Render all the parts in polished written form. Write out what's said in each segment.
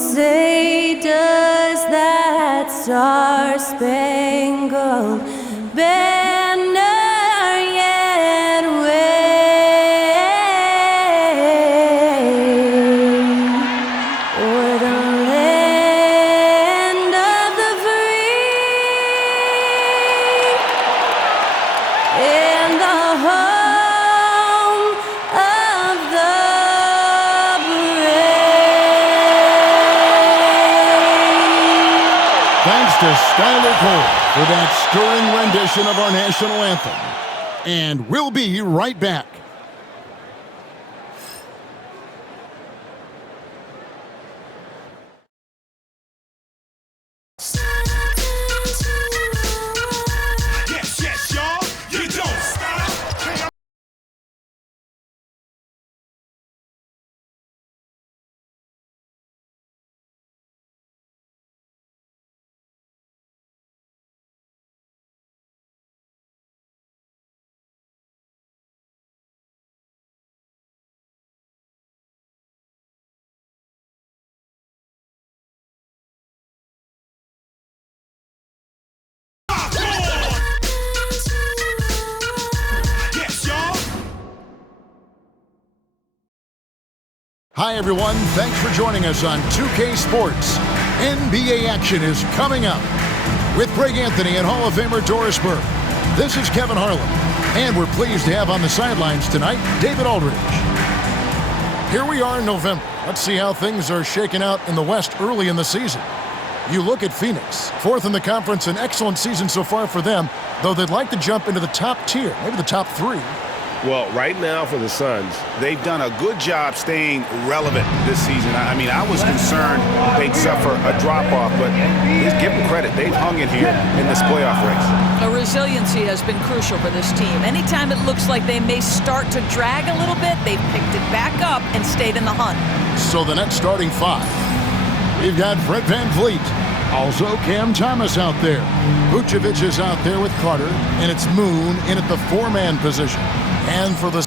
say does that star-spangled banner yet wave o'er the land of the free and the home of the brave. Thanks to Skylar Cole for that stirring rendition of our national anthem. And we'll be right back. Yes, yes, y'all. You don't stop. Yes, y'all. Hi, everyone. Thanks for joining us on 2K Sports. NBA action is coming up with Greg Anthony and Hall of Famer Doris Burke. This is Kevin Harlan, and we're pleased to have on the sidelines tonight David Aldridge. Here we are in November. Let's see how things are shaking out in the West early in the season. You look at Phoenix, fourth in the conference, an excellent season so far for them, though they'd like to jump into the top tier, maybe the top three. Well, right now for the Suns, they've done a good job staying relevant this season. I mean, I was concerned they'd suffer a drop-off, but just give them credit. They've hung in here in this playoff race. A resiliency has been crucial for this team. Anytime it looks like they may start to drag a little bit, they've picked it back up and stayed in the hunt. So the next starting five, we've got Fred VanVleet, also Cam Thomas out there. Vucevic is out there with Carter, and it's Moon in at the four-man position. And for the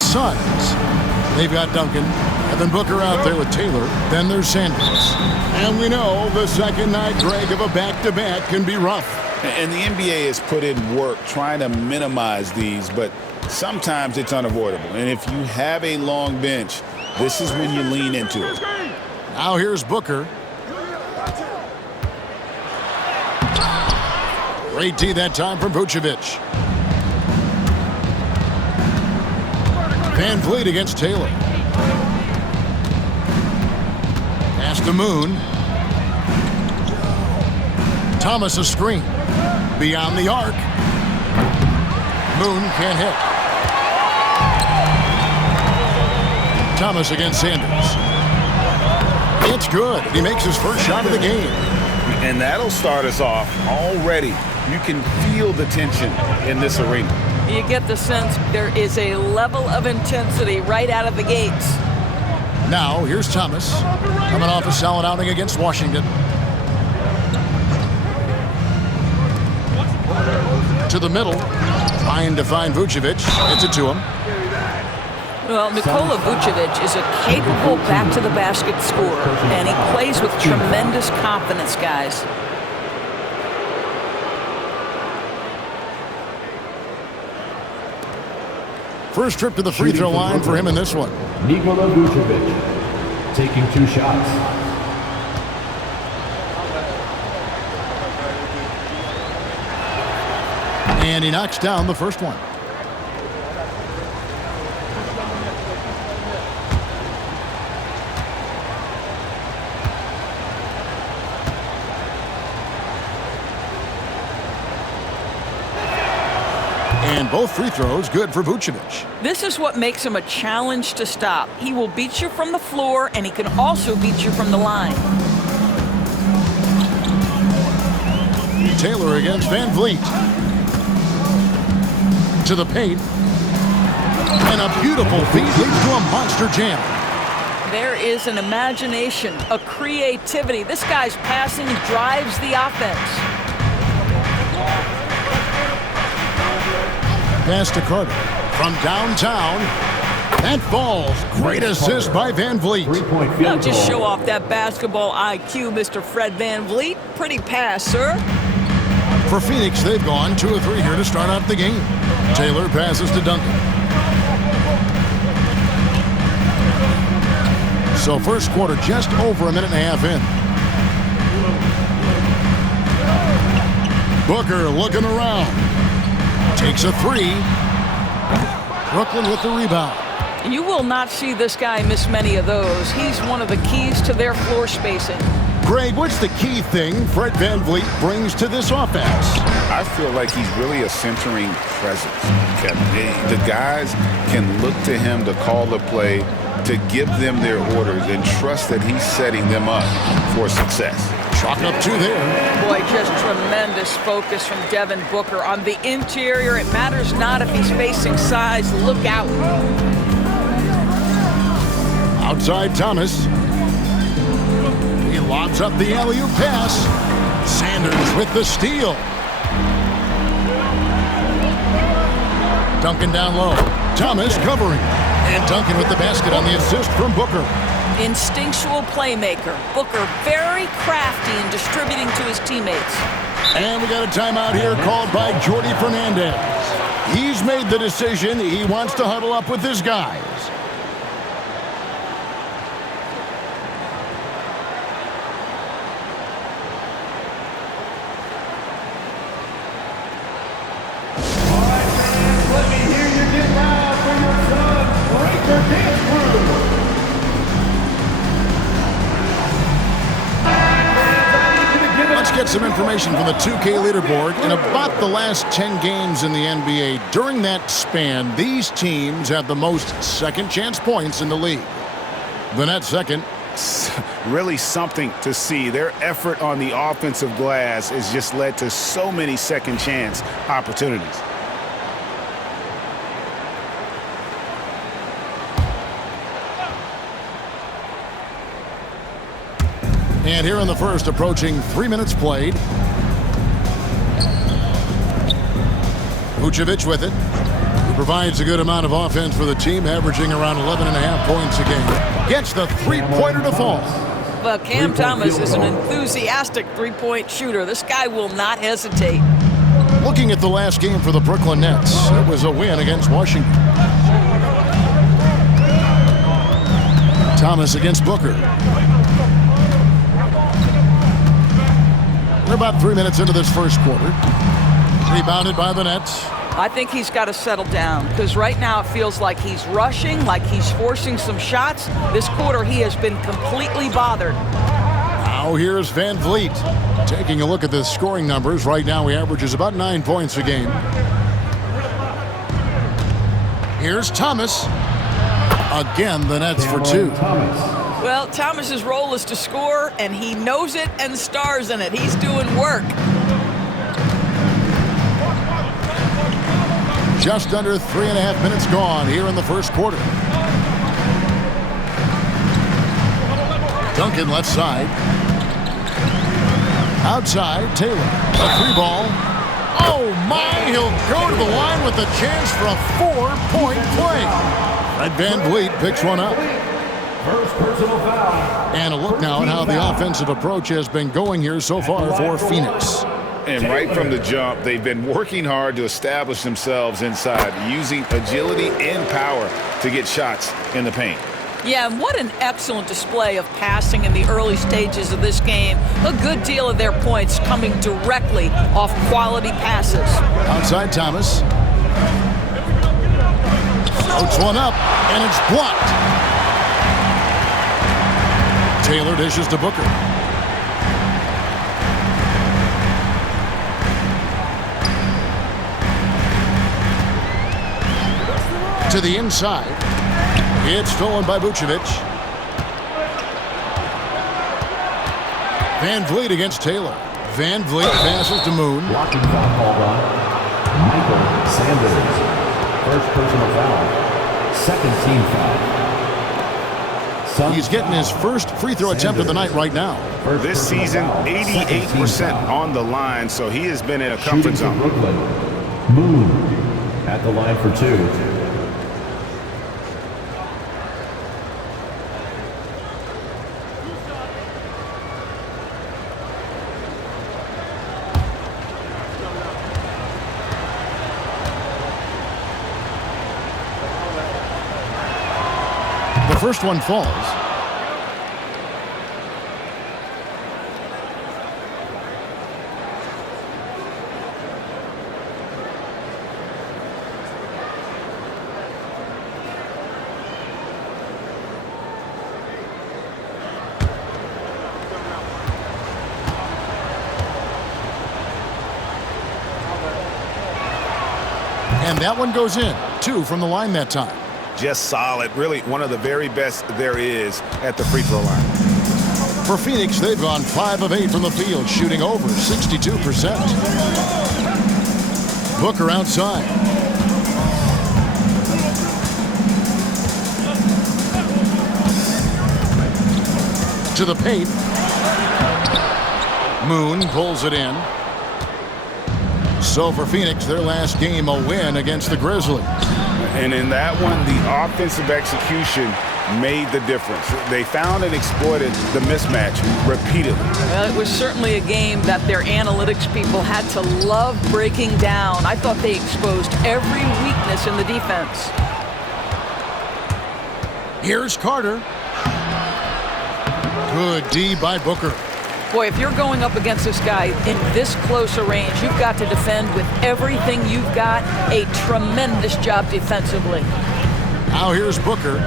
Suns, they've got Duncan, Evan Booker out there with Taylor, then there's Sanders. And we know the second night, Greg, of a back-to-back can be rough. And the NBA has put in work trying to minimize these, but sometimes it's unavoidable. And if you have a long bench, this is when you lean into it. Now here's Booker. Great D that time from Vucevic. VanVleet against Taylor. Pass to Moon. Thomas a screen. Beyond the arc. Moon can't hit. Thomas against Sanders. It's good. He makes his first shot of the game. And that'll start us off already. You can feel the tension in this arena. You get the sense there is a level of intensity right out of the gates. Now, here's Thomas, coming off a solid outing against Washington. To the middle, trying to find Vucevic. It's it to him. Well, Nikola Vucevic is a capable back-to-the-basket scorer, and he plays with tremendous confidence, guys. First trip to the free throw line for him in this one. Nikola Vucevic taking 2 shots. And he knocks down the first one. And both free throws good for Vucevic. This is what makes him a challenge to stop. He will beat you from the floor, and he can also beat you from the line. Taylor against Van Vliet. To the paint. And a beautiful feed leads to a monster jam. There is an imagination, a creativity. This guy's passing drives the offense. Pass to Carter. From downtown. That falls. Great assist by Van Vliet. Three-point Now field just goal. show off that basketball IQ, Mr. Fred Van Vliet. Pretty pass, sir. For Phoenix, they've gone 2 of 3 here to start out the game. Taylor passes to Duncan. So first quarter just over a minute and a half in. Booker looking around. Takes a 3. Brooklyn with the rebound. You will not see this guy miss many of those. He's one of the keys to their floor spacing. Greg, what's the key thing Fred Van Vliet brings to this offense? I feel like he's really a centering presence, Kevin. The guys can look to him to call the play, to give them their orders, and trust that he's setting them up for success. Chalk up 2 there. Boy, just tremendous focus from Devin Booker. On the interior, it matters not if he's facing size. Look out. Outside Thomas. He lobs up the alley-oop pass. Sanders with the steal. Duncan down low. Thomas covering. And Duncan with the basket on the assist from Booker. Instinctual playmaker. Booker very crafty in distributing to his teammates. And we got a timeout here called by Jordi Fernandez. He's made the decision. He wants to huddle up with his guys. Let's get some information from the 2K leaderboard. In about the last 10 games in the NBA, during that span, these teams have the most second chance points in the league. The Nets second. Really something to see. Their effort on the offensive glass has just led to so many second chance opportunities. And here in the first, approaching 3 minutes played. Vucevic with it. He provides a good amount of offense for the team, averaging around 11.5 points a game. Gets the three-pointer to fall. Well, Cam Thomas is an enthusiastic three-point shooter. This guy will not hesitate. Looking at the last game for the Brooklyn Nets, it was a win against Washington. Thomas against Booker. We're about 3 minutes into this first quarter. Rebounded by the Nets. I think he's got to settle down because right now it feels like he's rushing, like he's forcing some shots. This quarter he has been completely bothered. Now here's Van Vliet. Taking a look at the scoring numbers. Right now he averages about 9 points a game. Here's Thomas. Again, the Nets for 2. Well, Thomas's role is to score, and he knows it and stars in it. He's doing work. Just under 3.5 minutes gone here in the first quarter. Duncan left side. Outside, Taylor. A free ball. Oh my, he'll go to the line with a chance for a 4-point play. Fred Van Vliet picks one up. First personal foul. And a look now at how the offensive approach has been going here so far for Phoenix. And right from the jump, they've been working hard to establish themselves inside, using agility and power to get shots in the paint. Yeah, and what an excellent display of passing in the early stages of this game. A good deal of their points coming directly off quality passes. Outside Thomas. Floats one up, and it's blocked. Taylor dishes to Booker. To the inside. It's stolen by Vucevic. Van Vliet against Taylor. Van Vliet passes to Moon. Blocking foul called on Michael Sanders. First personal foul. Second team foul. He's getting his first free throw attempt of the night right now. This season, 88% on the line, so he has been in a comfort zone. Brooklyn. Moon at the line for 2. The first one falls. And that one goes in. 2 from the line that time. Just solid. Really one of the very best there is at the free throw line. For Phoenix, they've gone 5 of 8 from the field, shooting over 62%. Booker outside. To the paint. Moon pulls it in. So for Phoenix, their last game, a win against the Grizzlies. And in that one, the offensive execution made the difference. They found and exploited the mismatch repeatedly. Well, it was certainly a game that their analytics people had to love breaking down. I thought they exposed every weakness in the defense. Here's Carter. Good D by Booker. Boy, if you're going up against this guy in this close a range, you've got to defend with everything you've got. A tremendous job defensively. Now here's Booker.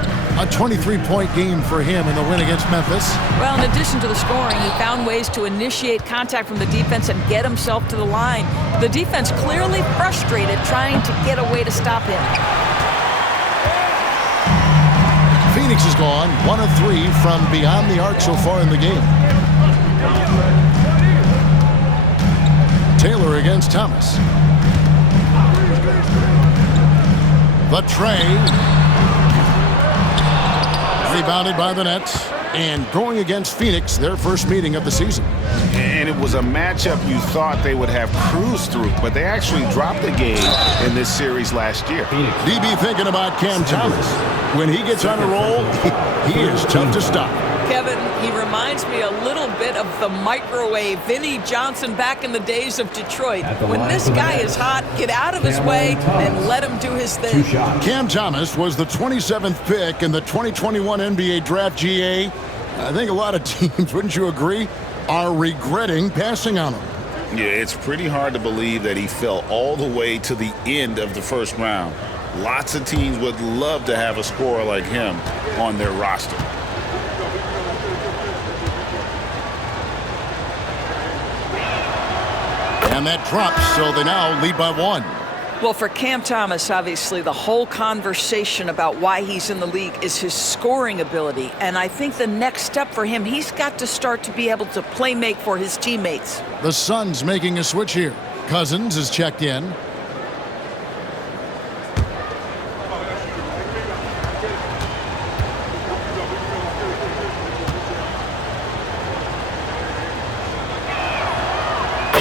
A 23-point game for him in the win against Memphis. Well, in addition to the scoring, he found ways to initiate contact from the defense and get himself to the line. The defense clearly frustrated trying to get a way to stop him. Phoenix has gone 1 of 3 from beyond the arc so far in the game. Taylor against Thomas. The tray. Rebounded by the Nets. And going against Phoenix, their first meeting of the season. And it was a matchup you thought they would have cruised through, but they actually dropped the game in this series last year. DB thinking about Cam Thomas. When he gets on a roll, he is tough to stop. Kevin, he reminds me a little bit of the microwave Vinnie Johnson back in the days of Detroit. When this guy is hot, get out of his way and let him do his thing. Cam Thomas was the 27th pick in the 2021 NBA Draft. GA. I think a lot of teams, wouldn't you agree, are regretting passing on him. Yeah, it's pretty hard to believe that he fell all the way to the end of the first round. Lots of teams would love to have a scorer like him on their roster. And that drops, so they now lead by 1. Well, for Cam Thomas, obviously, the whole conversation about why he's in the league is his scoring ability. And I think the next step for him, he's got to start to be able to play make for his teammates. The Suns making a switch here. Cousins is checked in.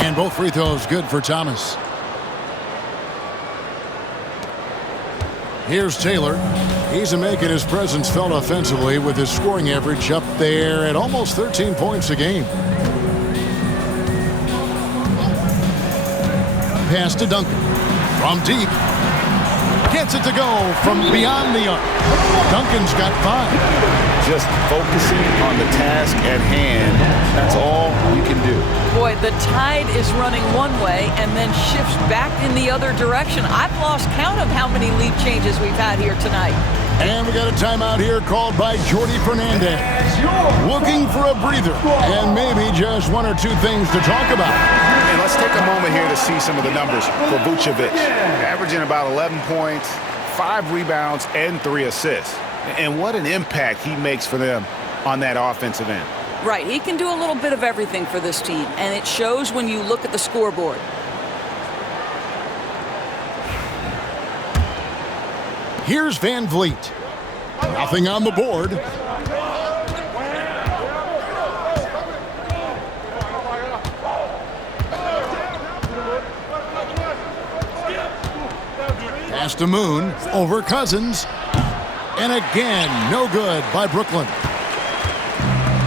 And both free throws good for Thomas. Here's Taylor. He's making his presence felt offensively with his scoring average up there at almost 13 points a game. Pass to Duncan. From deep. Gets it to go from beyond the arc. Duncan's got 5. Just focusing on the task at hand. That's all you can do. Boy, the tide is running one way and then shifts back in the other direction. I've lost count of how many lead changes we've had here tonight. And we got a timeout here called by Jordi Fernandez. Looking for a breather and maybe just 1 or 2 things to talk about. And let's take a moment here to see some of the numbers for Vucevic. Averaging about 11 points, 5 rebounds and 3 assists. And what an impact he makes for them on that offensive end. Right, he can do a little bit of everything for this team, and it shows when you look at the scoreboard. Here's Van Vliet. Nothing on the board. Pass to Moon, over Cousins. And again, no good by Brooklyn.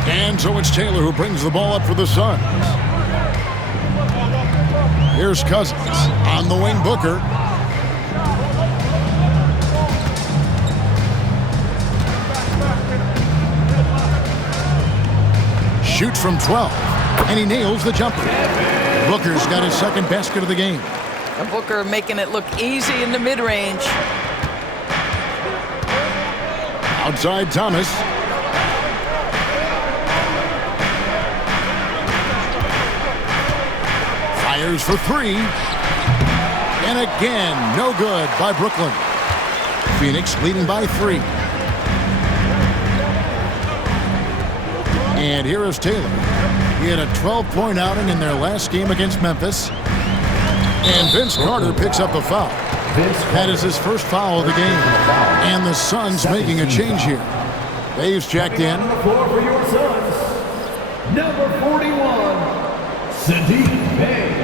And so it's Taylor who brings the ball up for the Suns. Here's Cousins. On the wing, Booker. Shoots from 12, and he nails the jumper. Booker's got his second basket of the game. And Booker making it look easy in the mid-range. Outside Thomas. Fires for 3. And again, no good by Brooklyn. Phoenix leading by 3. And here is Taylor. He had a 12-point outing in their last game against Memphis. And Vince Carter picks up the foul. That is his first foul of the game. And the Suns making a change here. Dave's checked in. On the floor for your Suns, number 41, Saddiq Bey.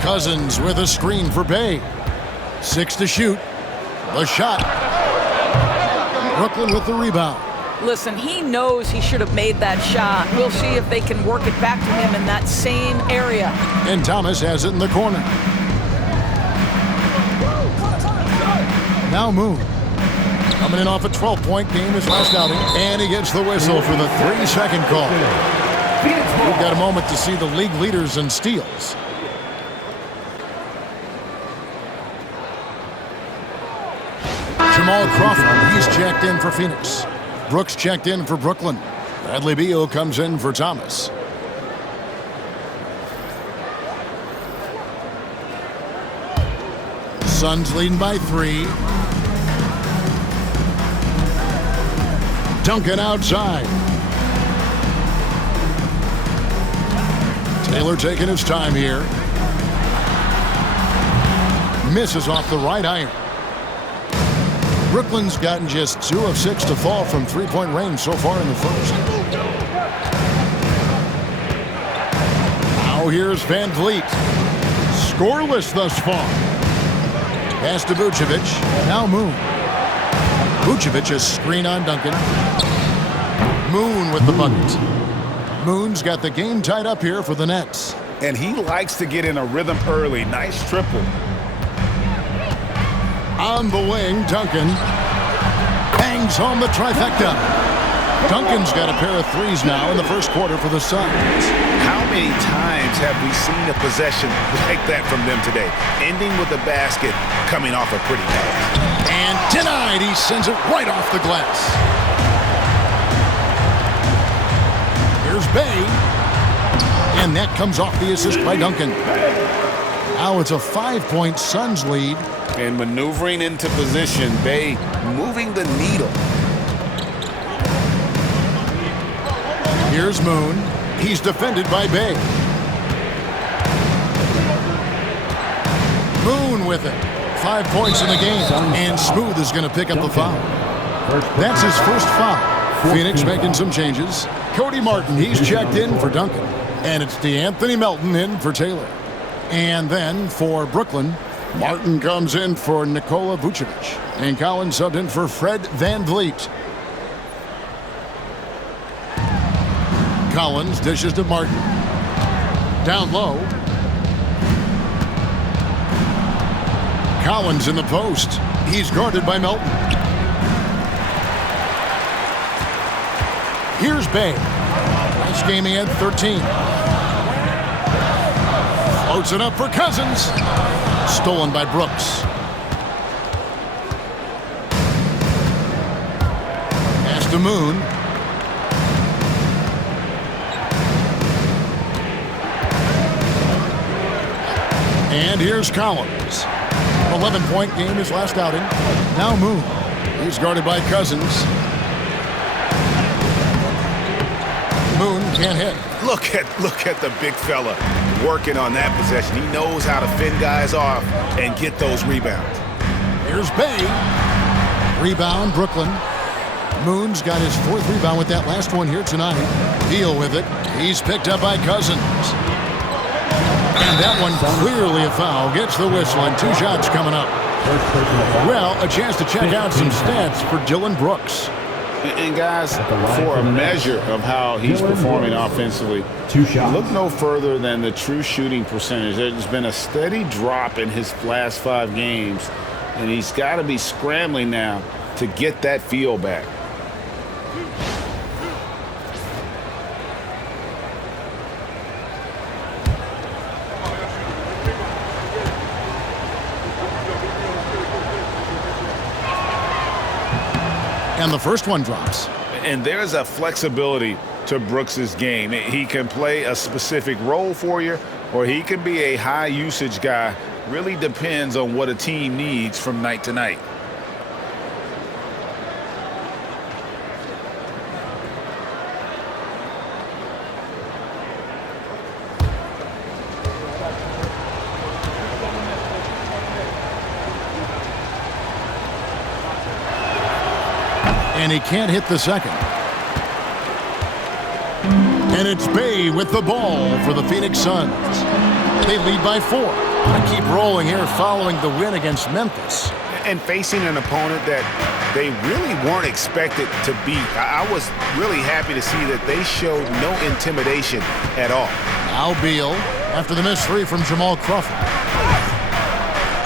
Cousins with a screen for Bey. 6 to shoot. The shot. Brooklyn with the rebound. Listen, he knows he should have made that shot. We'll see if they can work it back to him in that same area. And Thomas has it in the corner. Now Moon. Coming in off a 12-point game his last outing. And he gets the whistle for the 3-second call. We've got a moment to see the league leaders in steals. Jamal Crawford, he's checked in for Phoenix. Brooks checked in for Brooklyn. Bradley Beal comes in for Thomas. Suns leading by 3. Duncan outside. Taylor taking his time here. Misses off the right iron. Brooklyn's gotten just 2 of 6 to fall from three-point range so far in the first. Now here's Van Vliet. Scoreless thus far. Pass to Vucevic. Now Moon. Vucevic a screen on Duncan. Moon with the bucket. Moon's got the game tied up here for the Nets. And he likes to get in a rhythm early. Nice triple. On the wing, Duncan bangs home the trifecta. Duncan's got a pair of threes now in the first quarter for the Suns. How many times have we seen a possession like that from them today? Ending with a basket, coming off a pretty pass. And denied, he sends it right off the glass. Here's Bey. And that comes off the assist by Duncan. Now it's a 5-point Suns lead. And maneuvering into position, Bey moving the needle. Here's Moon. He's defended by Bey. Moon with it. 5 points in the game. And Smooth is going to pick up the foul. That's his first foul. Phoenix making some changes. Cody Martin, he's checked in for Duncan. And it's DeAnthony Melton in for Taylor. And then for Brooklyn, Martin comes in for Nikola Vucevic. And Collins subbed in for Fred Van Vliet. Collins dishes to Martin. Down low. Collins in the post. He's guarded by Melton. Here's Bey. Last game he had 13. Floats it up for Cousins. Stolen by Brooks. Pass to Moon. And here's Collins. 11-point game his last outing. Now Moon. He's guarded by Cousins. Moon can't hit. Look at the big fella working on that possession. He knows how to fend guys off and get those rebounds. Here's Bay. Rebound, Brooklyn. Moon's got his 4th rebound with that last one here tonight. Deal with it. He's picked up by Cousins. And that one clearly a foul. Gets the whistle and 2 shots coming up. Well, a chance to check out some stats for Dillon Brooks. And guys, for a measure of how he's performing offensively, look no further than the true shooting percentage. There's been a steady drop in his last 5 games, and he's got to be scrambling now to get that feel back. And the first one drops. And there's a flexibility to Brooks's game. He can play a specific role for you, or he can be a high-usage guy. Really depends on what a team needs from night to night. And he can't hit the second. And it's Bay with the ball for the Phoenix Suns. They lead by 4. They keep rolling here following the win against Memphis. And facing an opponent that they really weren't expected to beat. I was really happy to see that they showed no intimidation at all. Now Beal after the missed 3 from Jamal Crawford.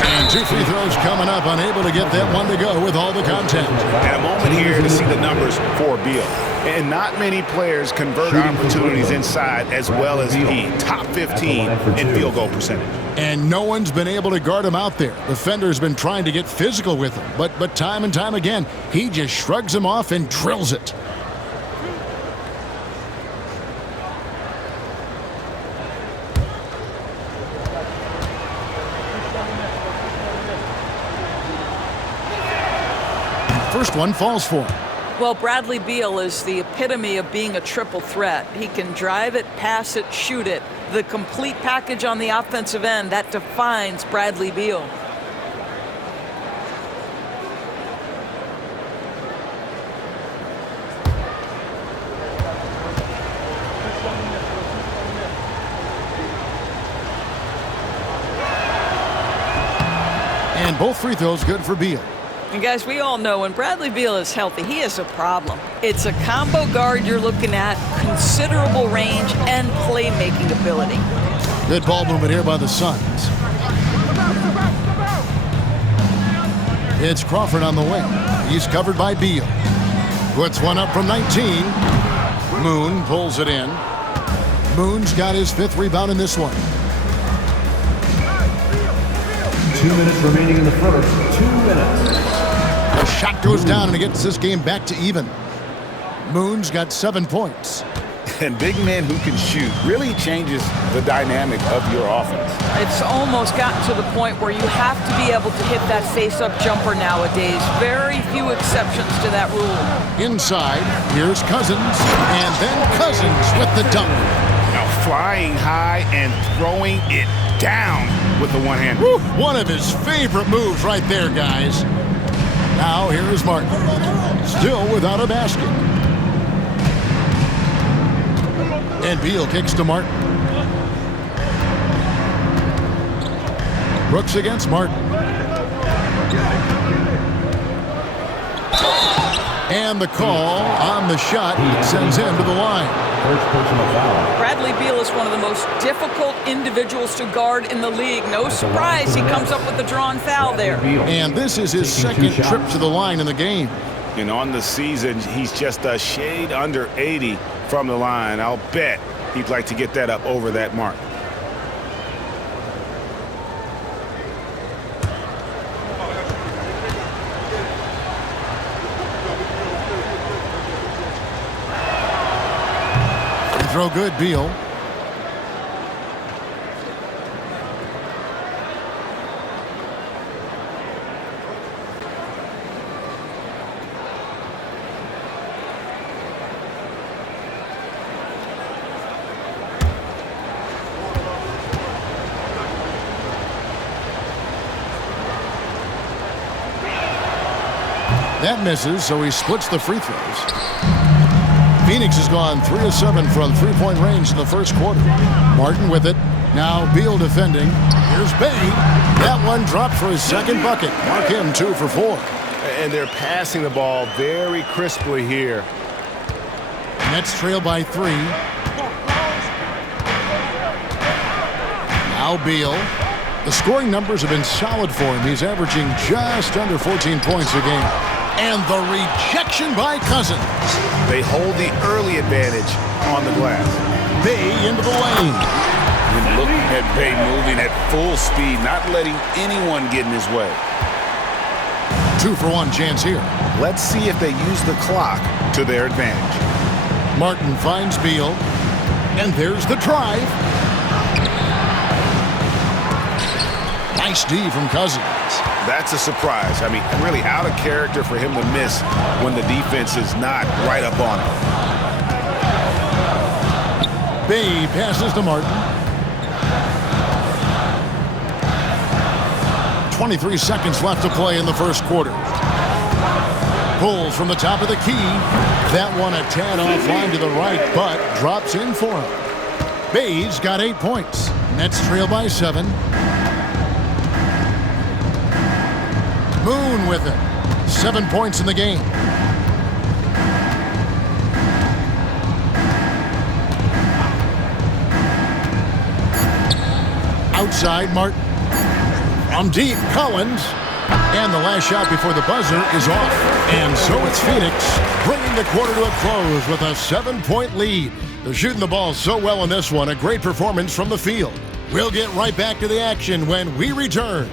And 2 free throws coming up, unable to get that one to go with all the content. And a moment here to see the numbers for Beal. And not many players convert opportunities inside as well as he. Top 15 in field goal percentage. And no one's been able to guard him out there. Defender's been trying to get physical with him, but time and time again, he just shrugs him off and drills it. First one falls for him. Well, Bradley Beal is the epitome of being a triple threat. He can drive it, pass it, shoot it. The complete package on the offensive end, that defines Bradley Beal. And both free throws good for Beal. And guys, we all know when Bradley Beal is healthy, he is a problem. It's a combo guard you're looking at, considerable range and playmaking ability. Good ball movement here by the Suns. It's Crawford on the wing. He's covered by Beal. Puts one up from 19. Moon pulls it in. Moon's got his 5th rebound in this one. 2 minutes remaining in the first. 2 minutes. The shot goes down and it gets this game back to even. Moon's got 7 points. And big men who can shoot really changes the dynamic of your offense. It's almost gotten to the point where you have to be able to hit that face-up jumper nowadays. Very few exceptions to that rule. Inside, here's Cousins, and then Cousins with the dunk. Now flying high and throwing it down with the one hand. Woo, one of his favorite moves right there, guys. Now here is Martin, still without a basket. And Beal kicks to Martin. Brooks against Martin. And the call on the shot sends him to the line. First personal foul. Bradley Beal is one of the most difficult individuals to guard in the league. No surprise he comes up with the drawn foul there. And this is his second trip to the line in the game. And on the season, he's just a shade under 80 from the line. I'll bet he'd like to get that up over that mark. throw good, Beal. That misses, so he splits the free throws. Phoenix has gone 3 of 7 from three-point range in the first quarter. Martin with it. Now Beal defending. Here's Bay. That one dropped for his second bucket. Mark him 2 for 4. And they're passing the ball very crisply here. Nets trail by 3. Now Beal. The scoring numbers have been solid for him. He's averaging just under 14 points a game. And the rejection by Cousins. They hold the early advantage on the glass. Bay into the lane. And look at Bay moving at full speed, not letting anyone get in his way. 2 for 1 chance here. Let's see if they use the clock to their advantage. Martin finds Beal. And there's the drive. Nice D from Cousins. That's a surprise. I mean, really out of character for him to miss when the defense is not right up on him. Bay passes to Martin. 23 seconds left to play in the first quarter. Pulls from the top of the key. That one a tad offline to the right, but drops in for him. Bay's got 8 points. Nets trail by 7. Moon with it. 7 points in the game. Outside, Martin. From deep, Collins. And the last shot before the buzzer is off. And so it's Phoenix bringing the quarter to a close with a 7-point lead. They're shooting the ball so well in this one. A great performance from the field. We'll get right back to the action when we return.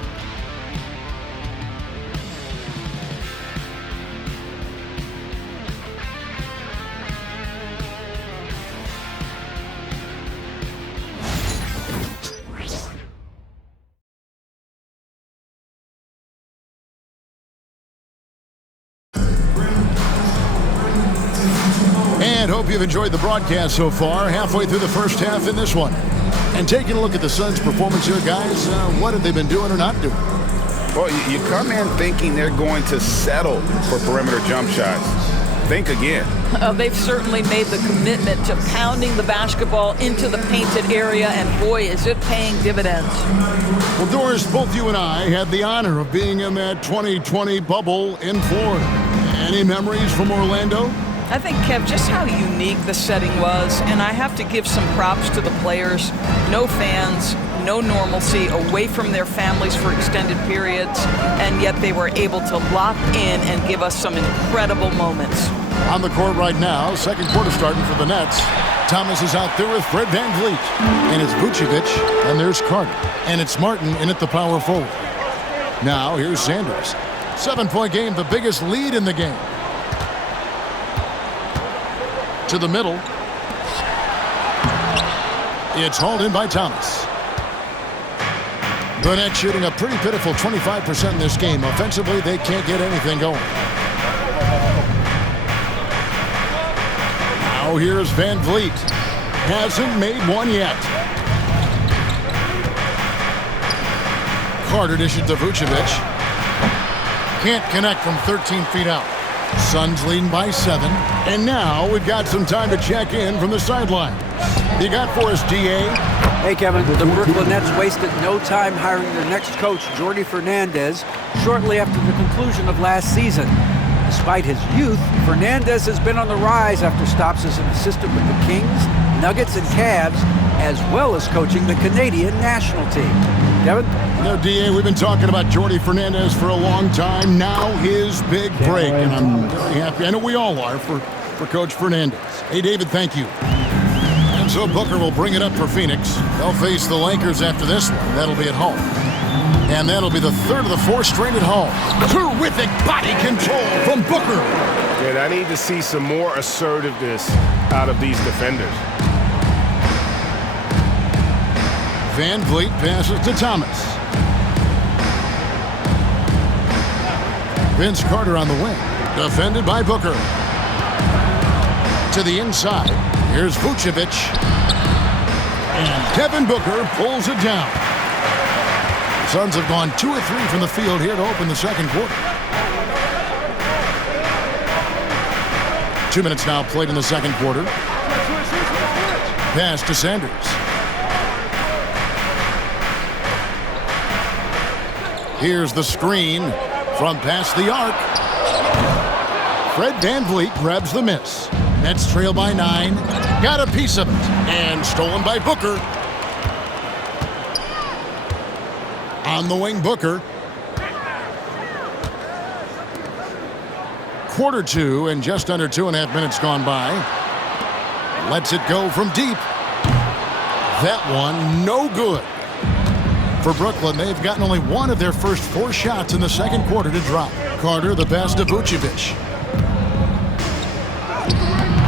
And hope you've enjoyed the broadcast so far, halfway through the first half in this one. And taking a look at the Suns' performance here, guys, what have they been doing or not doing? Well, you come in thinking they're going to settle for perimeter jump shots. Think again. They've certainly made the commitment to pounding the basketball into the painted area, and boy, is it paying dividends. Well, Doris, both you and I had the honor of being in that 2020 bubble in Florida. Any memories from Orlando? I think, Kev, just how unique the setting was, and I have to give some props to the players. No fans, no normalcy, away from their families for extended periods, and yet they were able to lock in and give us some incredible moments. On the court right now, second quarter starting for the Nets. Thomas is out there with Fred VanVleet. And it's Vucevic, and there's Carter. And it's Martin in at the power forward. Now, here's Sanders. 7-point game, the biggest lead in the game. To the middle. It's hauled in by Thomas. The Nets shooting a pretty pitiful 25% in this game. Offensively, they can't get anything going. Now here's VanVleet. Hasn't made one yet. Carter dishes to Vucevic. Can't connect from 13 feet out. Suns leading by 7. And now we've got some time to check in from the sideline. You got for us, D.A.? Hey, Kevin. The Brooklyn Nets wasted no time hiring their next coach, Jordi Fernandez, shortly after the conclusion of last season. Despite his youth, Fernandez has been on the rise after stops as an assistant with the Kings, Nuggets, and Cavs, as well as coaching the Canadian national team. Kevin? You know, D.A., we've been talking about Jordi Fernandez for a long time. Now his big break, and I'm very happy. I know we all are for Coach Fernandez. Hey, David, thank you. And so Booker will bring it up for Phoenix. They'll face the Lakers after this one. That'll be at home. And that'll be the third of the 4 straight at home. Terrific body control from Booker. And I need to see some more assertiveness out of these defenders. Van Vliet passes to Thomas. Vince Carter on the wing. Defended by Booker. To the inside. Here's Vucevic. And Devin Booker pulls it down. The Suns have gone 2 of 3 from the field here to open the second quarter. 2 minutes now played in the second quarter. Pass to Sanders. Here's the screen from past the arc. Fred VanVleet grabs the miss. Nets trail by 9. Got a piece of it. And stolen by Booker. On the wing, Booker. Quarter 2 and just under 2.5 minutes gone by. Lets it go from deep. That one, no good. For Brooklyn, they've gotten only 1 of their first 4 shots in the second quarter to drop. Carter, the pass to Vucevic.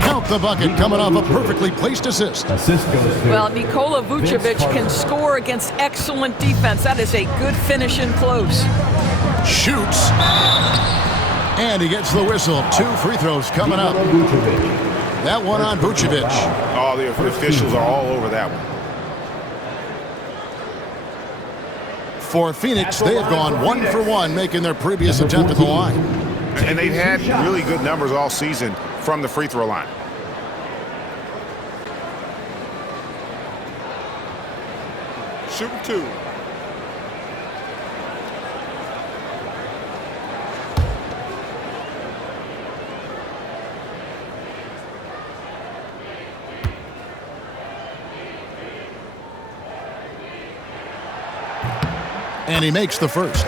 Count the bucket, coming off a perfectly placed assist. Assist goes to Well, Nikola Vucevic can score against excellent defense. That is a good finish in close. Shoots. And he gets the whistle. 2 free throws coming up. Vucevic. That one on Vucevic. Oh, the officials are all over that one. For Phoenix, they have gone 1 for 1, making their previous attempt at the line. And they've had really good numbers all season from the free throw line. Shooting 2. And he makes the first.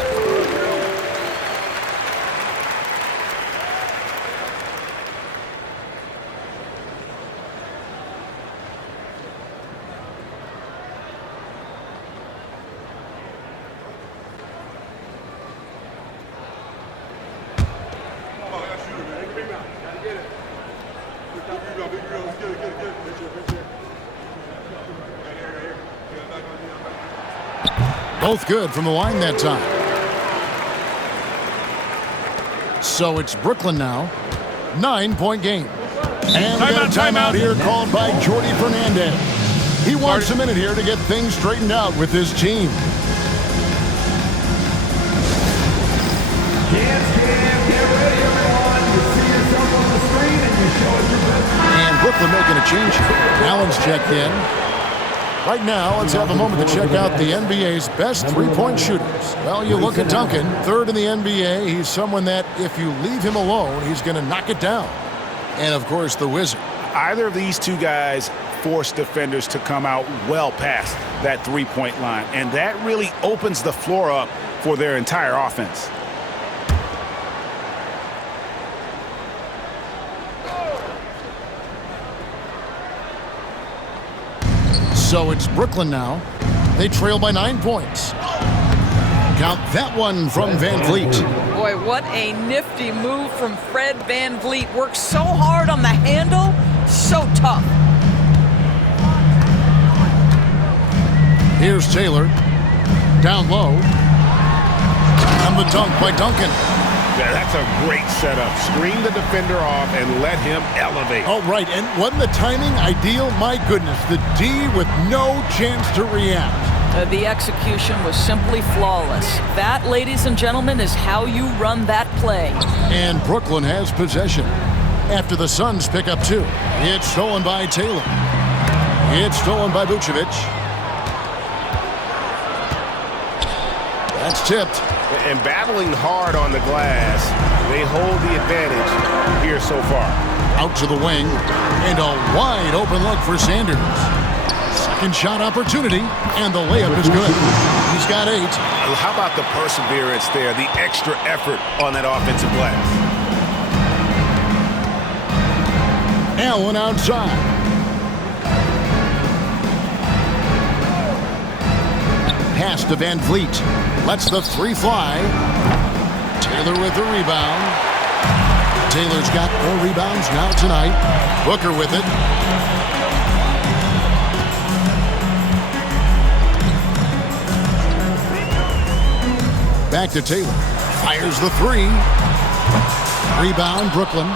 Both good from the line that time. So it's Brooklyn now. 9-point game. And we got a timeout here called by Jordi Fernandez. He wants a minute here to get things straightened out with his team. And Brooklyn making a change here. Allen's checked in. Right now, let's have a moment to check out the NBA's best three-point shooters. Well, you look at Duncan, 3rd in the NBA. He's someone that, if you leave him alone, he's going to knock it down. And, of course, the Wizard. Either of these two guys force defenders to come out well past that three-point line. And that really opens the floor up for their entire offense. So it's Brooklyn now. They trail by 9 points. Count that one from Van Vliet. Boy, what a nifty move from Fred VanVleet. Works so hard on the handle, so tough. Here's Taylor. Down low. And the dunk by Duncan. Yeah, that's a great setup. Screen the defender off and let him elevate. Oh, right. And wasn't the timing ideal? My goodness. The D with no chance to react. The execution was simply flawless. That, ladies and gentlemen, is how you run that play. And Brooklyn has possession. After the Suns pick up 2. It's stolen by Taylor. It's stolen by Vucevic. That's tipped. And battling hard on the glass, they hold the advantage here so far. Out to the wing, and a wide open look for Sanders. Second shot opportunity, and the layup is good. He's got 8. How about the perseverance there, the extra effort on that offensive glass? Allen outside. Pass to Van Vliet. Lets the 3 fly. Taylor with the rebound. Taylor's got 4 rebounds now tonight. Booker with it. Back to Taylor. Fires the three. Rebound, Brooklyn.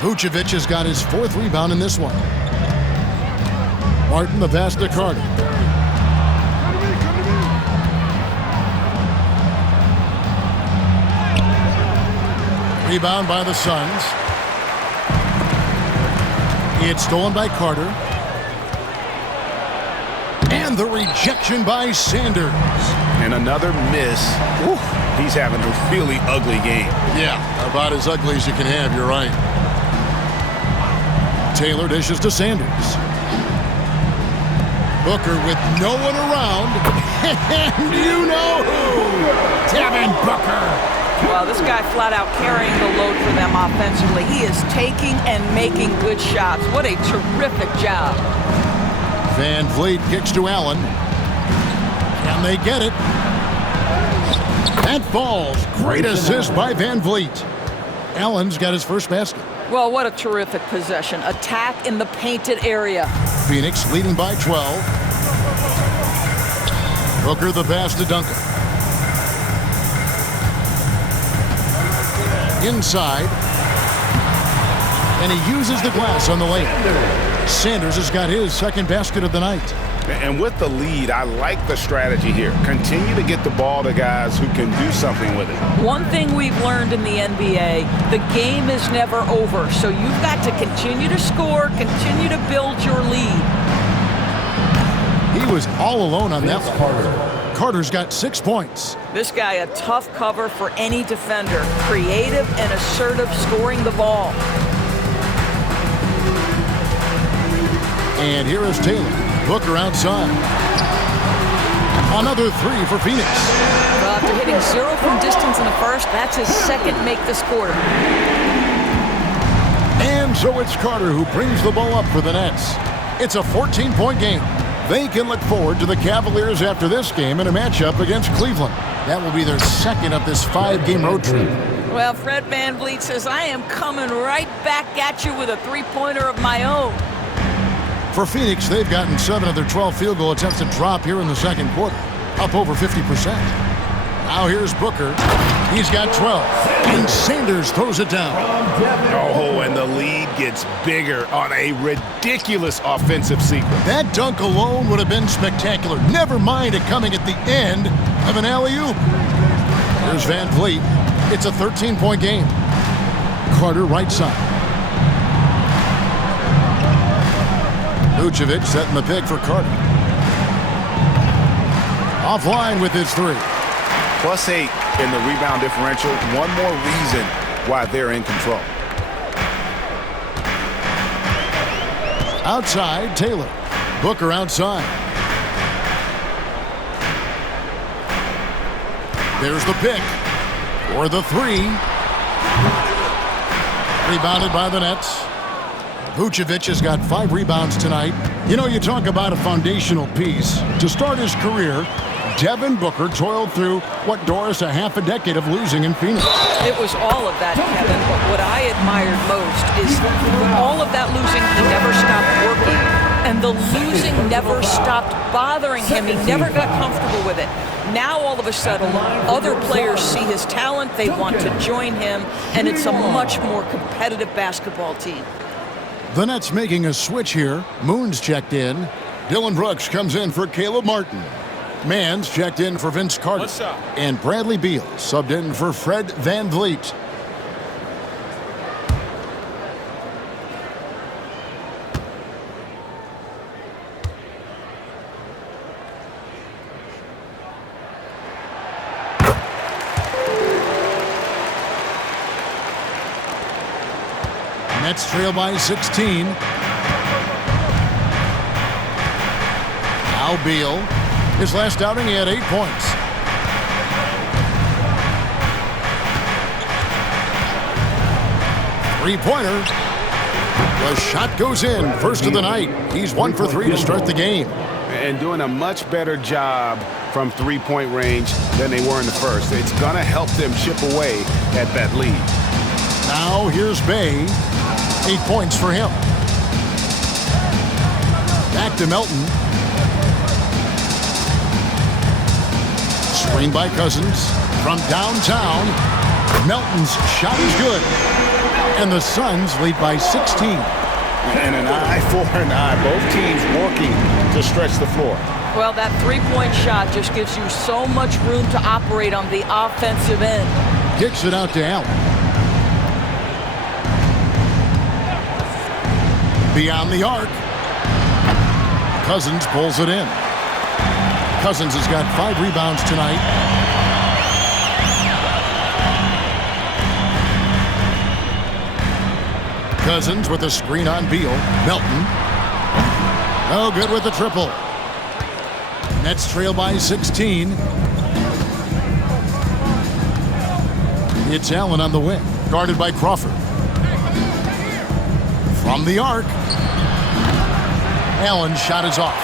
Vucevic has got his 4th rebound in this one. Martin, the pass to Carter. Rebound by the Suns. It's stolen by Carter. And the rejection by Sanders. And another miss. Whew. He's having a really ugly game. Yeah, about as ugly as you can have, you're right. Taylor dishes to Sanders. Booker with no one around. And you know who? Devin Booker. Well, this guy flat out carrying the load for them offensively. He is taking and making good shots. What a terrific job. Van Vliet kicks to Allen. Can they get it? That falls. Great assist by Van Vliet. Allen's got his first basket. Well, what a terrific possession. Attack in the painted area. Phoenix leading by 12. Booker the pass to Duncan. Inside. And he uses the glass on the layup. Sanders has got his 2nd basket of the night. And with the lead, I like the strategy here. Continue to get the ball to guys who can do something with it. One thing we've learned in the NBA, the game is never over. So you've got to continue to score, continue to build your lead. He was all alone on that one. Carter's got 6 points. This guy a tough cover for any defender. Creative and assertive scoring the ball. And here is Taylor. Booker outside. Another 3 for Phoenix. Well, after hitting 0 from distance in the first, that's his 2nd make this quarter. And so it's Carter who brings the ball up for the Nets. It's a 14-point game. They can look forward to the Cavaliers after this game in a matchup against Cleveland. That will be their 2nd of this 5-game road trip. Well, Fred VanVleet says, I am coming right back at you with a 3-pointer of my own. For Phoenix, they've gotten 7 of their 12 field goal attempts to drop here in the 2nd quarter, up over 50%. Now here's Booker. He's got 12, and Sanders throws it down. Oh, and the lead gets bigger on a ridiculous offensive sequence. That dunk alone would have been spectacular. Never mind it coming at the end of an alley-oop. Here's Van Vliet. It's a 13-point game. Carter right side. Vucevic setting the pick for Carter. Offline with his 3. +8 in the rebound differential. One more reason why they're in control. Outside, Taylor. Booker outside. There's the pick for the 3. Rebounded by the Nets. Vucevic has got 5 rebounds tonight. You know, you talk about a foundational piece. To start his career, Devin Booker toiled through what, Doris, a half a decade of losing in Phoenix. It was all of that, Kevin, but what I admired most is all of that losing, he never stopped working. And the losing never stopped bothering him. He never got comfortable with it. Now, all of a sudden, other players see his talent, they want to join him, and it's a much more competitive basketball team. The Nets making a switch here. Moon's checked in. Dylan Brooks comes in for Caleb Martin. Mans checked in for Vince Carter. And Bradley Beal subbed in for Fred VanVleet. Nets trail by 16. Now Beal. His last outing, he had 8 points. Three-pointer. The shot goes in. First of the night. He's 1 for 3 to start the game. And doing a much better job from 3-point range than they were in the first. It's going to help them chip away at that lead. Now here's Bay. 8 points for him. Back to Melton. Screen by Cousins. From downtown, Melton's shot is good. And the Suns lead by 16. And an eye for an eye. Both teams working to stretch the floor. Well, that three-point shot just gives you so much room to operate on the offensive end. Kicks it out to Allen. Beyond the arc. Cousins pulls it in. Cousins has got 5 rebounds tonight. Cousins with a screen on Beal. Melton. No good with the triple. Nets trail by 16. It's Allen on the wing, guarded by Crawford. From the arc. Allen's shot is off.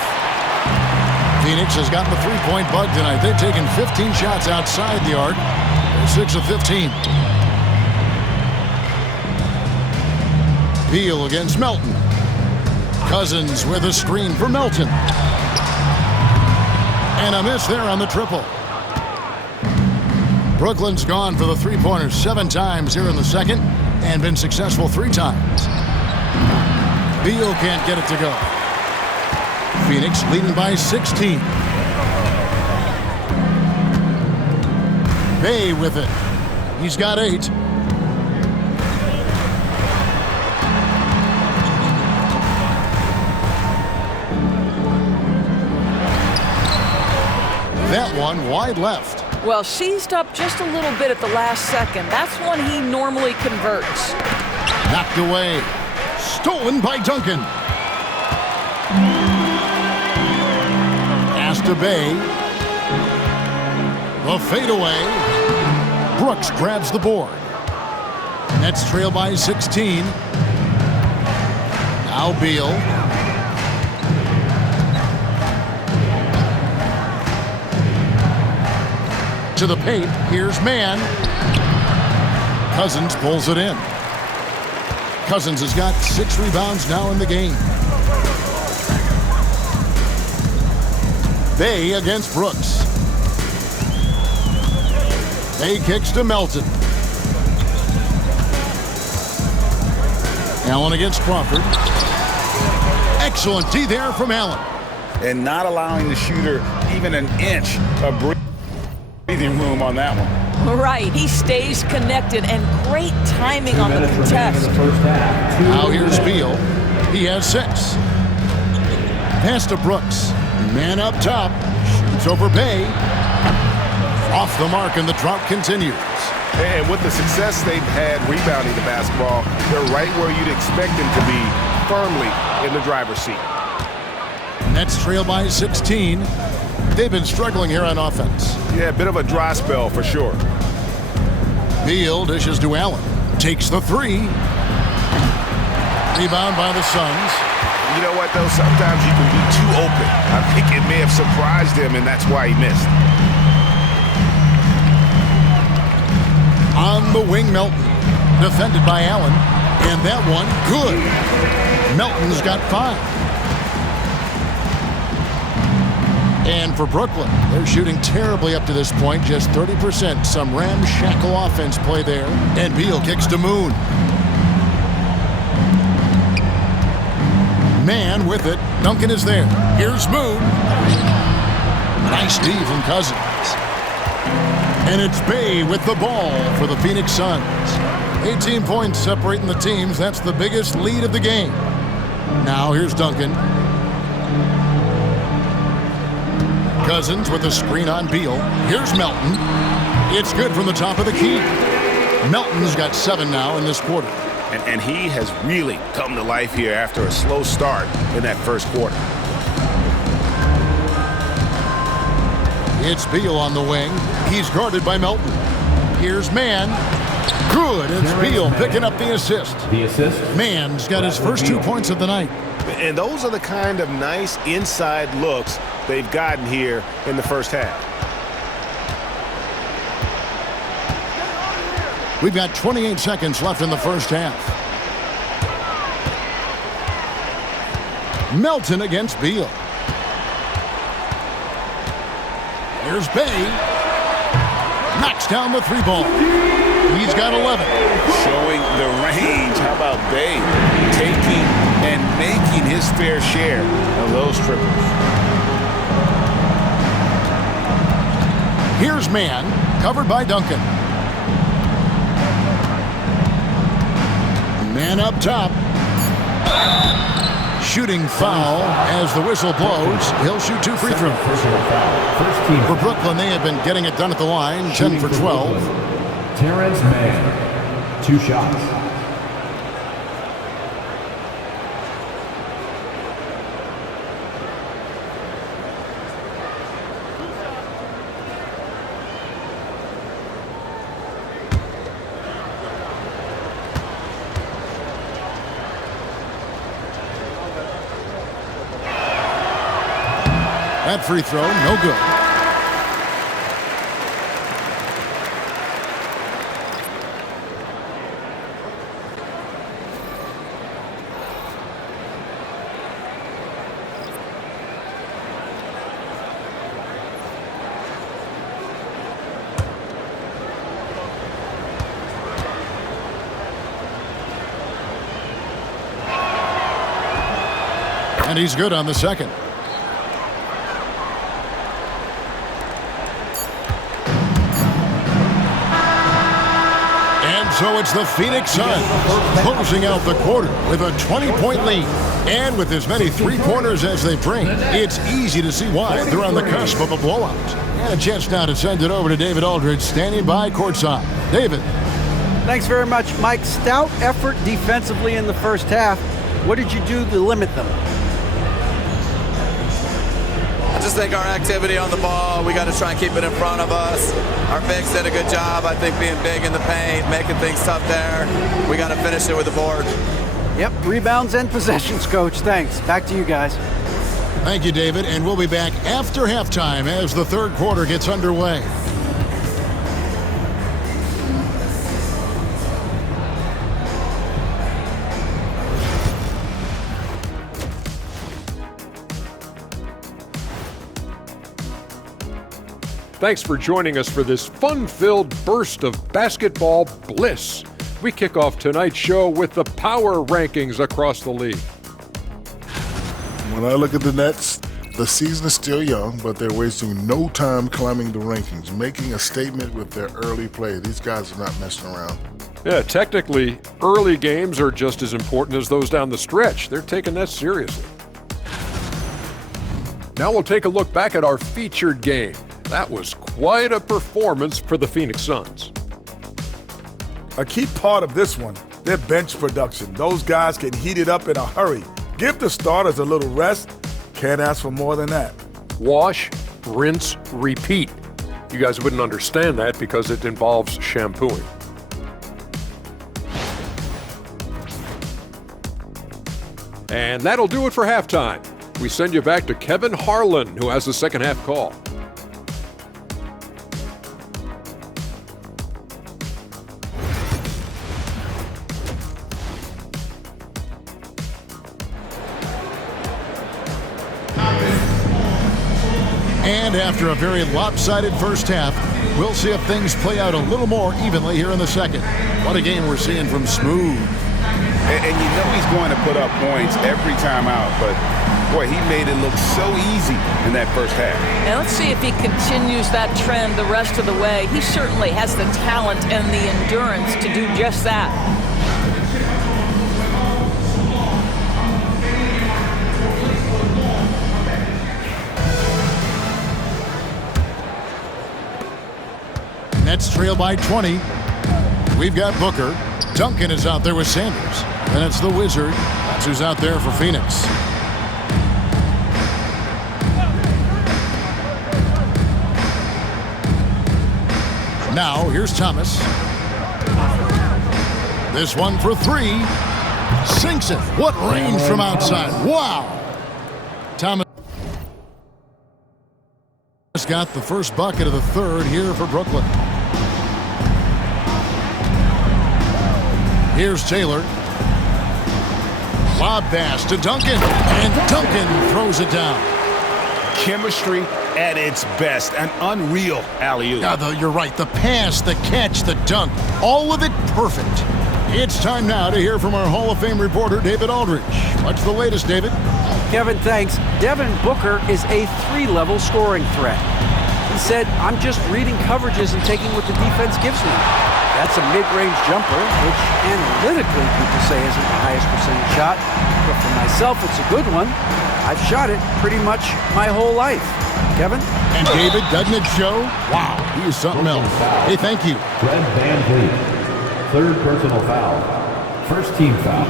Phoenix has gotten the three-point bug tonight. They've taken 15 shots outside the arc. They're 6 of 15. Beal against Melton. Cousins with a screen for Melton. And a miss there on the triple. Brooklyn's gone for the three-pointers 7 times here in the second and been successful 3 times. Beal can't get it to go. Phoenix leading by 16. Bay with it. He's got 8. That one wide left. Well, seized up just a little bit at the last second. That's when he normally converts. Knocked away. Stolen by Duncan. Pass to Bay. The fadeaway. Brooks grabs the board. Nets trail by 16. Now Beal. To the paint. Here's Mann. Cousins pulls it in. Cousins has got 6 rebounds now in the game. Bay against Brooks. Bay kicks to Melton. Allen against Crawford. Excellent D there from Allen. And not allowing the shooter even an inch of breathing room on that one. Right, he stays connected and great timing on the contest. Now here's Beal. He has 6. Pass to Brooks. Man up top. Shoots over Bay. Off the mark and the drought continues. And with the success they've had rebounding the basketball, they're right where you'd expect them to be, firmly in the driver's seat. Nets trail by 16. They've been struggling here on offense. Yeah, a bit of a dry spell for sure. Beal dishes to Allen. Takes the 3. Rebound by the Suns. You know what, though? Sometimes you can be too open. I think it may have surprised him, and that's why he missed. On the wing, Melton. Defended by Allen. And that one, good. Melton's got 5. And for Brooklyn, they're shooting terribly up to this point, just 30%. Some ramshackle offense play there. And Beal kicks to Moon. Man with it. Duncan is there. Here's Moon. Nice D from Cousins. And it's Bay with the ball for the Phoenix Suns. 18 points separating the teams. That's the biggest lead of the game. Now here's Duncan. Cousins with a screen on Beal. Here's Melton. It's good from the top of the key. Melton's got 7 now in this quarter. And he has really come to life here after a slow start in that first quarter. It's Beal on the wing. He's guarded by Melton. Here's Mann. Good. It's Beal picking up the assist. The assist. Mann's got his first 2 points of the night. And those are the kind of nice inside looks they've gotten here in the first half. We've got 28 seconds left in the first half. Melton against Beal. Here's Bay. Knocks down the three ball. He's got 11. Showing the range. How about Bay taking and making his fair share of those triples. Here's Mann, covered by Duncan. Man up top. Shooting foul as the whistle blows. He'll shoot 2 free throws. For Brooklyn, they have been getting it done at the line, 10 for 12. Terrence Mann, 2 shots. That free throw, no good. And he's good on the second. So it's the Phoenix Suns closing out the quarter with a 20-point lead. And with as many three-pointers as they bring, it's easy to see why they're on the cusp of a blowout. And a chance now to send it over to David Aldridge, standing by courtside. David. Thanks very much, Mike. Stout effort defensively in the first half. What did you do to limit them? I just think our activity on the ball, we got to try and keep it in front of us. Our bigs did a good job, I think, being big in the paint, making things tough there. We got to finish it with the board. Yep, rebounds and possessions, Coach. Thanks. Back to you guys. Thank you, David. And we'll be back after halftime as the third quarter gets underway. Thanks for joining us for this fun-filled burst of basketball bliss. We kick off tonight's show with the power rankings across the league. When I look at the Nets, the season is still young, but they're wasting no time climbing the rankings, making a statement with their early play. These guys are not messing around. Yeah, technically, early games are just as important as those down the stretch. They're taking that seriously. Now we'll take a look back at our featured game. That was quite a performance for the Phoenix Suns. A key part of this one, their bench production. Those guys can heat it up in a hurry. Give the starters a little rest. Can't ask for more than that. Wash, rinse, repeat. You guys wouldn't understand that because it involves shampooing. And that'll do it for halftime. We send you back to Kevin Harlan, who has the second half call. And after a very lopsided first half, we'll see if things play out a little more evenly here in the second. What a game we're seeing from Smooth. And you know he's going to put up points every time out, but boy, he made it look so easy in that first half. And let's see if he continues that trend the rest of the way. He certainly has the talent and the endurance to do just that. Nets trail by 20. We've got Booker. Duncan is out there with Sanders. Then it's the Wizard. That's who's out there for Phoenix. Now, here's Thomas. This one for three. Sinks it. What range from outside. Wow. Thomas got the first bucket of the third here for Brooklyn. Here's Taylor. Lob pass to Duncan. And Duncan throws it down. Chemistry at its best. An unreal alley-oop. You're right. The pass, the catch, the dunk, all of it perfect. It's time now to hear from our Hall of Fame reporter, David Aldridge. What's the latest, David? Kevin, thanks. Devin Booker is a 3-level scoring threat. He said, I'm just reading coverages and taking what the defense gives me. That's a mid-range jumper, which analytically people say isn't the highest percentage shot. But for myself, it's a good one. I've shot it pretty much my whole life. Kevin? And David, doesn't it show? Wow, he is something else. Hey, thank you. Fred VanVleet. Third personal foul. First team foul.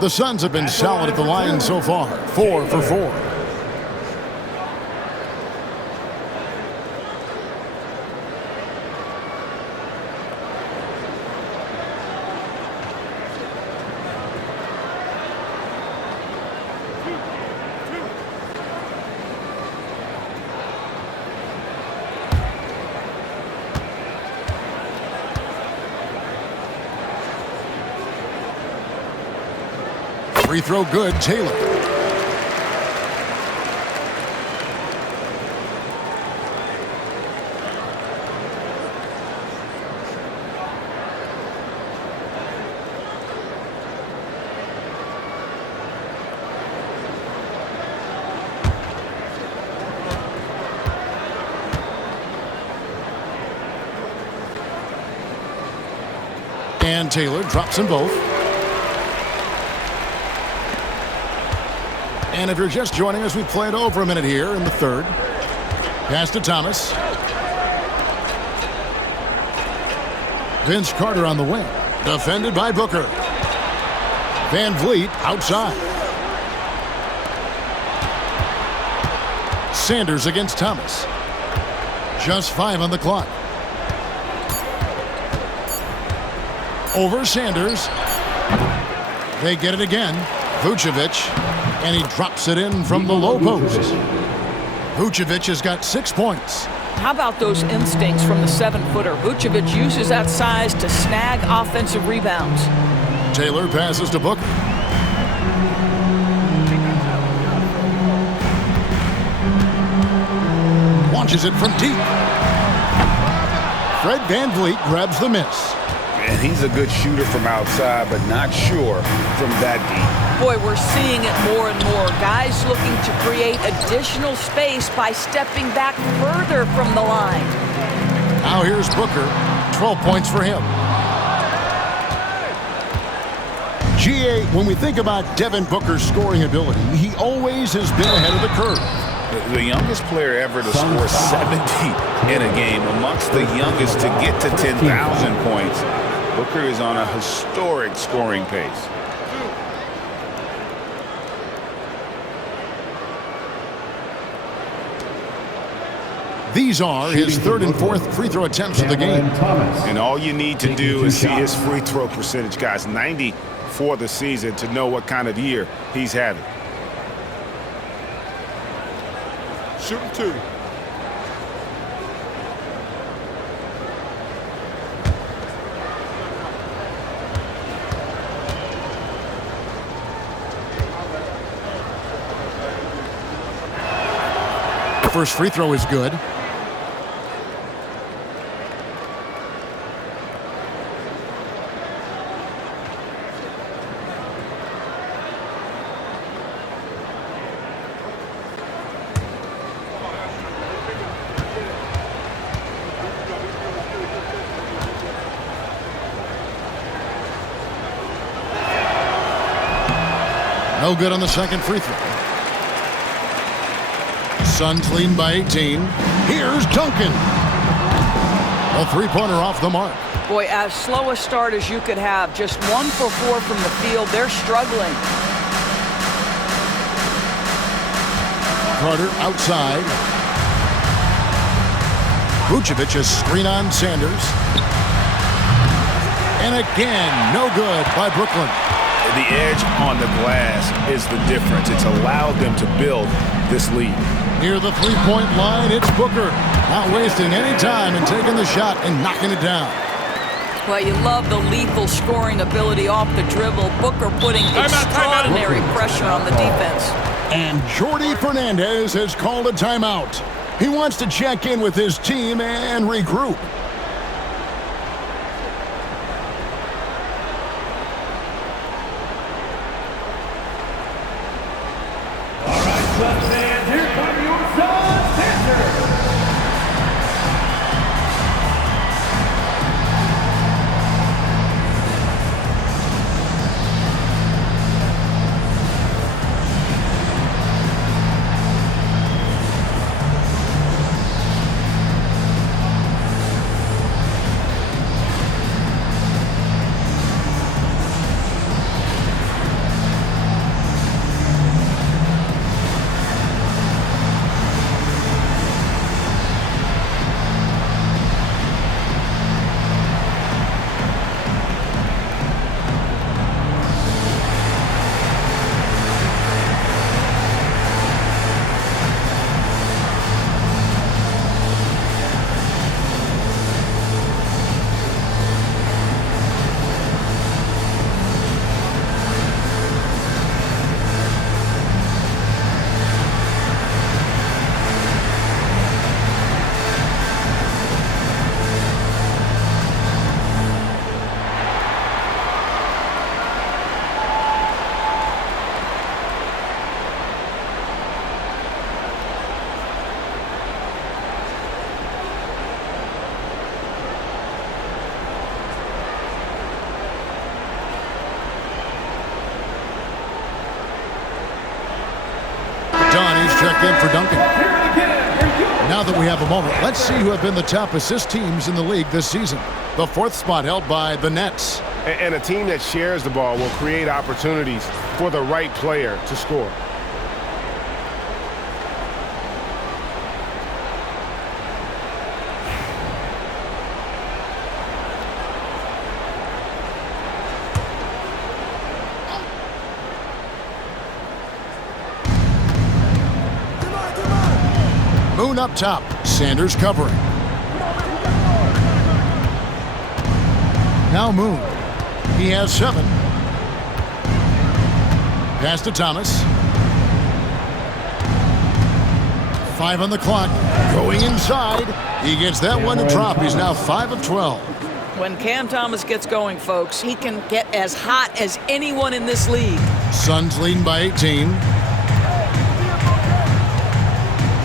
The Suns have been solid at the line so far. 4 for 4. Free throw good, Taylor. And Taylor drops them both. And if you're just joining us, we played over a minute here in the third. Pass to Thomas. Vince Carter on the wing. Defended by Booker. VanVleet outside. Sanders against Thomas. Just 5 on the clock. Over Sanders. They get it again. Vucevic. And he drops it in from the low post. Vucevic has got 6 points. How about those instincts from the 7-footer? Vucevic uses that size to snag offensive rebounds. Taylor passes to Booker. Launches it from deep. Fred VanVleet grabs the miss. And he's a good shooter from outside, but not sure from that deep. Boy, we're seeing it more and more. Guys looking to create additional space by stepping back further from the line. Now here's Booker. 12 points for him. GA, when we think about Devin Booker's scoring ability, he always has been ahead of the curve. The youngest player ever to score 70 in a game, amongst the youngest to get to 10,000 points. Booker is on a historic scoring pace. These are his 3rd and 4th free throw attempts of the game. And all you need to do is see his free throw percentage, guys. 90 for the season to know what kind of year he's having. Shooting 2. First free throw is good. No good on the second free throw. Suns lead by 18. Here's Duncan. A three-pointer off the mark. Boy, as slow a start as you could have. Just 1 for 4 from the field. They're struggling. Carter outside. Vucevic a screen on Sanders. And again, no good by Brooklyn. The edge on the glass is the difference. It's allowed them to build this lead. Near the three-point line, it's Booker. Not wasting any time and taking the shot and knocking it down. Well, you love the lethal scoring ability off the dribble. Booker putting extraordinary pressure on the defense. And Jordi Fernandez has called a timeout. He wants to check in with his team and regroup. Checked in for Duncan. Now that we have a moment, let's see who have been the top assist teams in the league this season. The 4th spot held by the Nets. And a team that shares the ball will create opportunities for the right player to score. Moon up top. Sanders covering. Now Moon. He has 7. Pass to Thomas. 5 on the clock. Going inside. He gets that one to drop. He's now 5 of 12. When Cam Thomas gets going, folks, he can get as hot as anyone in this league. Suns leading by 18.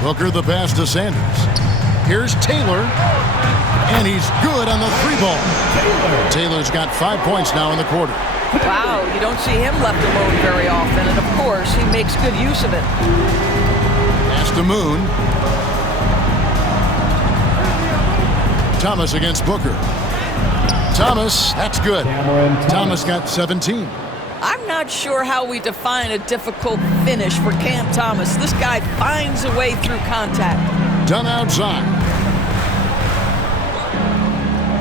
Booker the pass to Sanders. Here's Taylor. And he's good on the 3-ball. Taylor's got 5 points now in the quarter. Wow, you don't see him left alone very often. And, of course, he makes good use of it. Pass to Moon. Thomas against Booker. Thomas, that's good. Thomas got 17. I'm not sure how we define a difficult finish for Cam Thomas. This guy finds a way through contact. Dunn outside.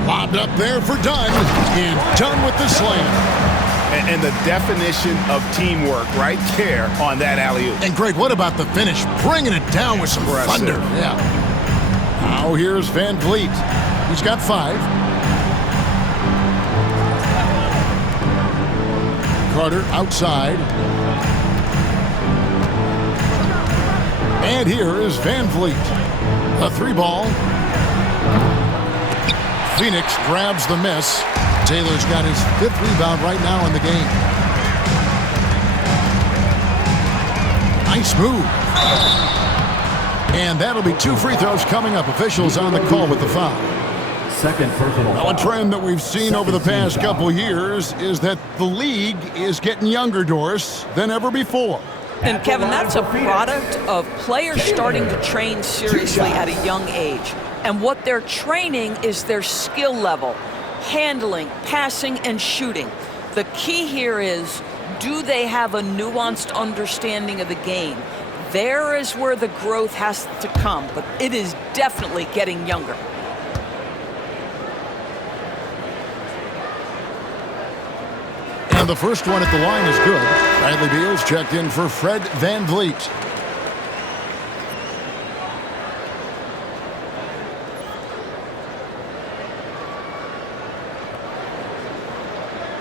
Lobbed up there for Dunn. And Dunn with the slam. And the definition of teamwork right there on that alley-oop. And Greg, what about the finish? Bringing it down with some thunder. Yeah. Now here's Van Vliet. He's got 5. Carter outside. And here is Van Vliet. The 3-ball. Phoenix grabs the miss. Taylor's got his 5th rebound right now in the game. Nice move. And that'll be 2 free throws coming up. Officials on the call with the foul. Second personal foul. A trend that we've seen over the past couple years is that the league is getting younger, Doris, than ever before. And Kevin, that's a product of players starting to train seriously at a young age. And what they're training is their skill level, handling, passing, and shooting. The key here is, do they have a nuanced understanding of the game? There is where the growth has to come, but it is definitely getting younger. And the first one at the line is good. Bradley Beal's checked in for Fred Van Vliet.